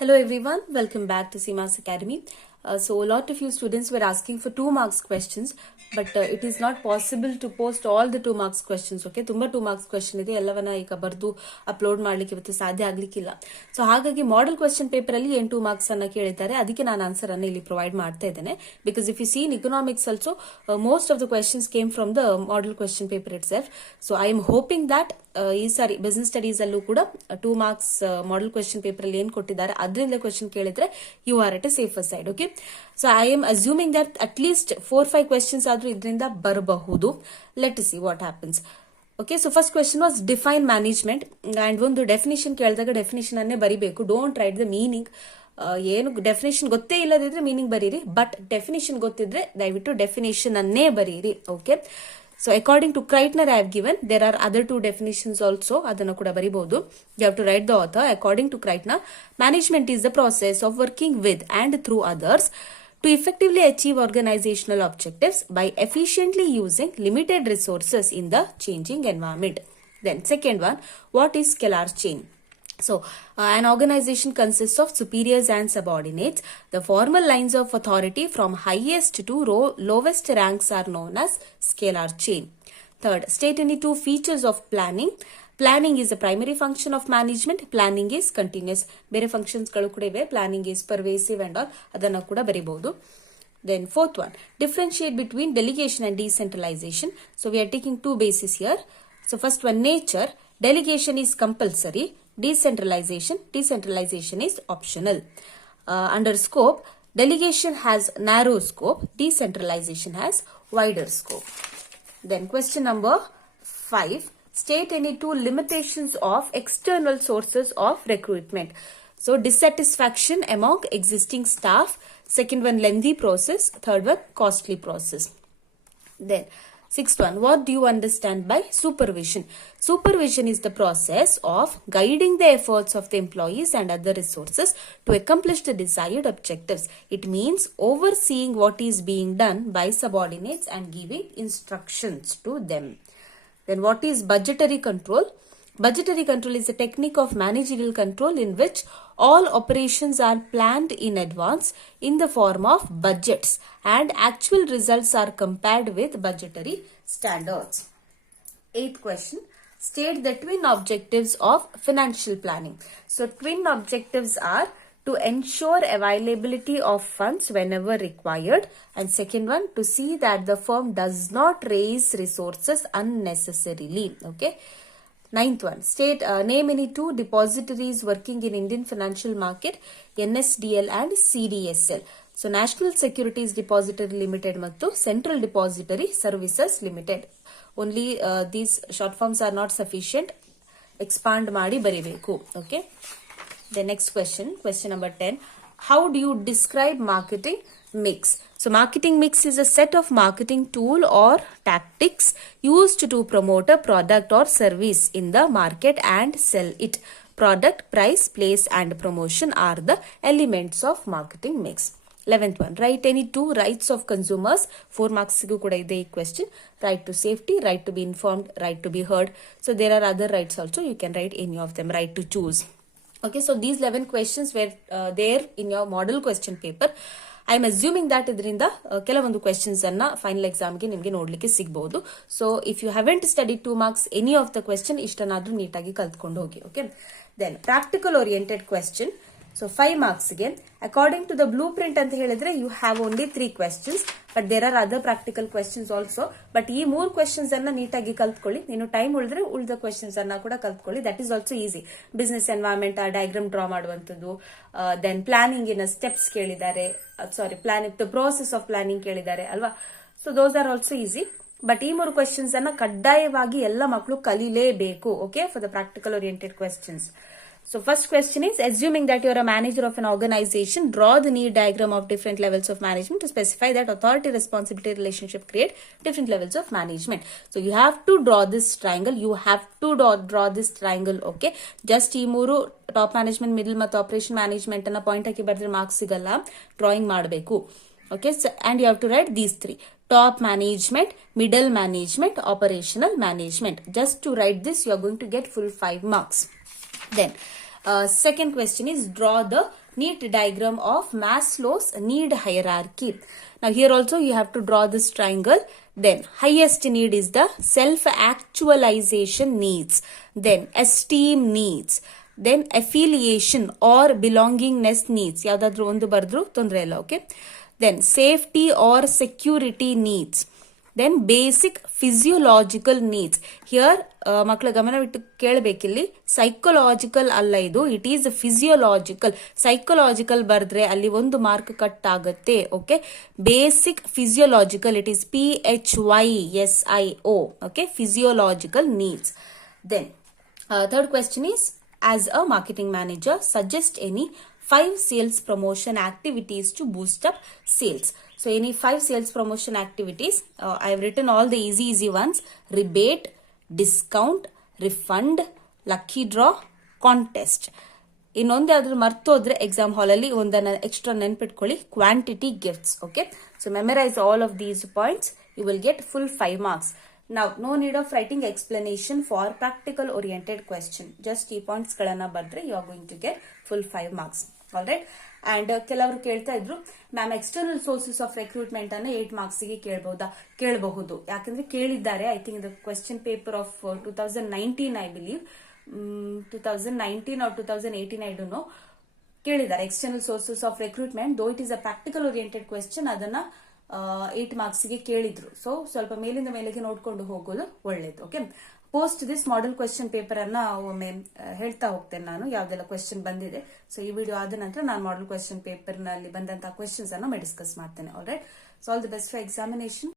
Hello everyone, welcome back to CMAS Academy. So a lot of you students were asking for 2 marks questions, but it is not possible to post all the 2 marks questions. Okay, ತುಂಬಾ 2 marks question ಇದೆ, ಎಲ್ಲವನ್ನ ಈಗ ಬರೆದು upload ಮಾಡ್ಲಿಕ್ಕೆ ಇವತ್ತು ಸಾಧ್ಯ ಆಗ್ಲಿಕ್ಕಿಲ್ಲ. So ಹಾಗಾಗಿ model question paper ಅಲ್ಲಿ 2 marks ಅನ್ನ ಕೇಳಿದ್ದಾರೆ, ಅದಕ್ಕೆ ನಾನು ಆನ್ಸರ್ ಅನ್ನು ಇಲ್ಲಿ ಪ್ರೊವೈಡ್ ಮಾಡ್ತಾ ಇದ್ದೇನೆ. Because if U C in economics also most of the questions came from the model question paper itself. So I am hoping that ಈ ಸಾರಿ ಬಿಸ್ನೆಸ್ ಸ್ಟಡೀಸ್ ಅಲ್ಲೂ ಕೂಡ 2 ಮಾರ್ಕ್ಸ್ ಮಾಡೆಲ್ ಕ್ವೆಶ್ಚನ್ ಪೇಪರ್ ಅಲ್ಲಿ ಏನ್ ಕೊಟ್ಟಿದ್ದಾರೆ ಅದರಿಂದ ಕ್ವೆಶ್ಚನ್ ಕೇಳಿದ್ರೆ you are at a safer side. Okay, so I am assuming that at least 4-5 questions ಆದ್ರೂ ಇದರಿಂದ ಬರಬಹುದು. Let see what happens. Okay, so first question was define management and ಒಂದು definition ಕೇಳಿದಾಗ ಡೆಫಿನೇಷನ್ ಅನ್ನೇ ಬರಿಬೇಕು. Don't write the meaning. ಏನು definition ಗೊತ್ತೇ ಇಲ್ಲದಿದ್ರೆ ಮೀನಿಂಗ್ ಬರೀರಿ, ಬಟ್ ಡೆಫಿನೇಷನ್ ಗೊತ್ತಿದ್ರೆ ದಯವಿಟ್ಟು ಡೆಫಿನೇಷನ್ ಅನ್ನೇ ಬರೀರಿ. Okay, so according to Kreitner I have given, there are other 2 definitions also, adana kuda baribodu. You have to write the author. According to Kreitner, management is the process of working with and through others to effectively achieve organizational objectives by efficiently using limited resources in the changing environment. Then second one, what is scalar chain? So, an organization consists of superiors and subordinates. The formal lines of authority from highest to lowest ranks are known as scalar chain. Third, state any 2 features of planning. Planning is a primary function of management. Planning is continuous. Bere functions galu kuda ive. Planning is pervasive and all. Adanna kuda baribodu. Then fourth one, differentiate between delegation and decentralization. So, we are taking 2 bases here. So, first one, nature. Delegation is compulsory. Decentralization is optional. Under scope, delegation has narrow scope, decentralization has wider scope. Then question number 5, state any 2 limitations of external sources of recruitment. So dissatisfaction among existing staff, second one lengthy process, third one costly process. Then sixth one, what do you understand by supervision? Supervision is the process of guiding the efforts of the employees and other resources to accomplish the desired objectives. It means overseeing what is being done by subordinates and giving instructions to them. Then what is budgetary control? Budgetary control is a technique of managerial control in which all operations are planned in advance in the form of budgets and actual results are compared with budgetary standards. 8th question, state the twin objectives of financial planning. So twin objectives are to ensure availability of funds whenever required, and second one, to see that the firm does not raise resources unnecessarily. Okay. 9th one, state name any 2 depositories working in Indian financial market, NSDL and CDSL. So National Securities Depository Limited ಮತ್ತು Central Depository Services Limited. Only these short forms are not sufficient. Expand ಮಾಡಿ ಬರಿಬೇಕು. Okay. The next question number 10. How do you describe marketing mix? So marketing mix is a set of marketing tool or tactics used to promote a product or service in the market and sell it. Product, price, place and promotion are the elements of marketing mix. 11th one, write any 2 rights of consumers. 4 marks gu kuda ide ee question. Right to safety, right to be informed, right to be heard. So there are other rights also. You can write any of them. Right to choose. Okay, so these 11 questions were there in your model question paper. I am assuming that ಇದರಿಂದ ಕೆಲವೊಂದು questions ಅನ್ನ final ಎಕ್ಸಾಮ್ಗೆ ನಿಮಗೆ ನೋಡ್ಲಿಕ್ಕೆ ಸಿಗಬಹುದು. So if you haven't studied 2 marks any of the question ಇಷ್ಟನಾದ್ರೂ ನೀಟಾಗಿ ಕಲ್ತ್ಕೊಂಡು ಹೋಗಿ. Okay, then practical oriented question. So 5 marksಗೆ according to the blueprint ಅಂತ ಹೇಳಿದ್ರೆ you have only 3 questions, but there are other practical questions also. ಬಟ್ ಈ 3 questions ಅನ್ನ ನೀಟಾಗಿ ಕಲ್ತ್ಕೊಳ್ಳಿ. ನೀನು ಟೈಮ್ ಉಳಿದ್ರೆ ಉಳಿದ ಕ್ವೆಶ್ಚನ್ಸ್ ಅನ್ನ ಕೂಡ ಕಲ್ತ್ಕೊಳ್ಳಿ. That is also easy. Business environment diagram draw ಮಾಡುವಂಥದ್ದು, ದೆನ್ ಪ್ಲಾನಿಂಗ್ ಇನ ಸ್ಟೆಪ್ಸ್ ಕೇಳಿದ್ದಾರೆ, planning the process of planning ಕೇಳಿದ್ದಾರೆ ಅಲ್ವಾ. So those are also easy. But ಈ 3 questions ಅನ್ನ ಕಡ್ಡಾಯವಾಗಿ ಎಲ್ಲ ಮಕ್ಕಳು ಕಲಿಲೇಬೇಕು. Okay, for the practical oriented questions. So first question is, assuming that you are a manager of an organization, draw the need diagram of different levels of management to specify that authority responsibility relationship create different levels of management. So you have to draw this triangle. You have to draw this triangle. Okay, just ee 3 top management, middle ಮತ್ತು operation management ಅನ್ನ point ಹಾಕಿ ಬರೆದ್ರೆ marks ಸಿಗಲ್ಲ. Drawing ಮಾಡಬೇಕು. Okay, so, and you have to write these 3: top management, middle management, operational management. Just to write this, you are going to get full 5 marks. Then Second question is draw the neat diagram of Maslow's need hierarchy. Now here also you have to draw this triangle. Then highest need is the self-actualization needs. Then esteem needs. Then affiliation or belongingness needs. ಯಾವ್ದಾದ್ರು ಒಂದು ಬರೆದ್ರು ತೊಂದರೆ ಇಲ್ಲ. Okay. Then safety or security needs. Then basic physiological needs. Here ಮಕ್ಕಳ ಗಮನವಿಟ್ಟು ಕೇಳಬೇಕಿಲ್ಲಿ, psychological ಅಲ್ಲ ಇದು, it is physiological. Psychological ಬರೆದ್ರೆ ಅಲ್ಲಿ ಒಂದು ಮಾರ್ಕ್ ಕಟ್ ಆಗುತ್ತೆ. Okay, basic physiological, it is PHYSIO. Okay, physiological needs. Then third question is, as a marketing manager, suggest any 5 sales promotion activities to boost up sales. So any 5 sales promotion activities, I have written all the easy ones: rebate, discount, refund, lucky draw, contest. ಇನ್ನೊಂದು ಯಾವ್ದಾದ್ರು ಮರ್ತೋದ್ರೆ exam ಹಾಲಲ್ಲಿ ಒಂದನ್ನ extra ನೆನ್ಪಿಟ್ಕೊಳ್ಳಿ, quantity gifts. Okay, so memorise all of these points, you will get full 5 marks. Now, no need of writing explanation for practical oriented question. Just key points ಗಳನ್ನ ಬರೆದ್ರೆ you are going to get full 5 marks. Alright? And ಕೆಲವರು ಕೇಳ್ತಾ ಇದ್ರು, ma'am external sources of recruitment ಅನ್ನ 8 marks ಗೆ ಕೇಳಬಹುದು. ಯಾಕಂದ್ರೆ ಕೇಳಿದ್ದಾರೆ. I think the question paper of 2019 I believe, 2019 or 2018 I don't know, ಕೇಳಿದ್ದಾರೆ external sources of recruitment. Though it is a practical oriented question, ಅದನ್ನ 8 marks ಗೆ ಕೇಳಿದ್ರು. ಸೊ ಸ್ವಲ್ಪ ಮೇಲಿಂದ ಮೇಲೆಗೆ ನೋಡ್ಕೊಂಡು ಹೋಗೋದು ಒಳ್ಳೇದು. Okay, post this model question paper ಅನ್ನ ಒಮ್ಮೆ ಹೇಳ್ತಾ ಹೋಗ್ತೇನೆ ನಾನು, ಯಾವ್ದೆಲ್ಲ ಕ್ವೆಶ್ಚನ್ ಬಂದಿದೆ. ಸೊ ಈ ವಿಡಿಯೋ ಆದ ನಂತರ ನಾನು ಮಾಡೆಲ್ ಕ್ವೆಶ್ಚನ್ ಪೇಪರ್ ನಲ್ಲಿ ಬಂದಂತಹ ಕ್ವೆಶ್ಚನ್ಸ್ ಅನ್ನ ಡಿಸ್ಕಸ್ ಮಾಡ್ತೇನೆ. All right, so all the best for examination.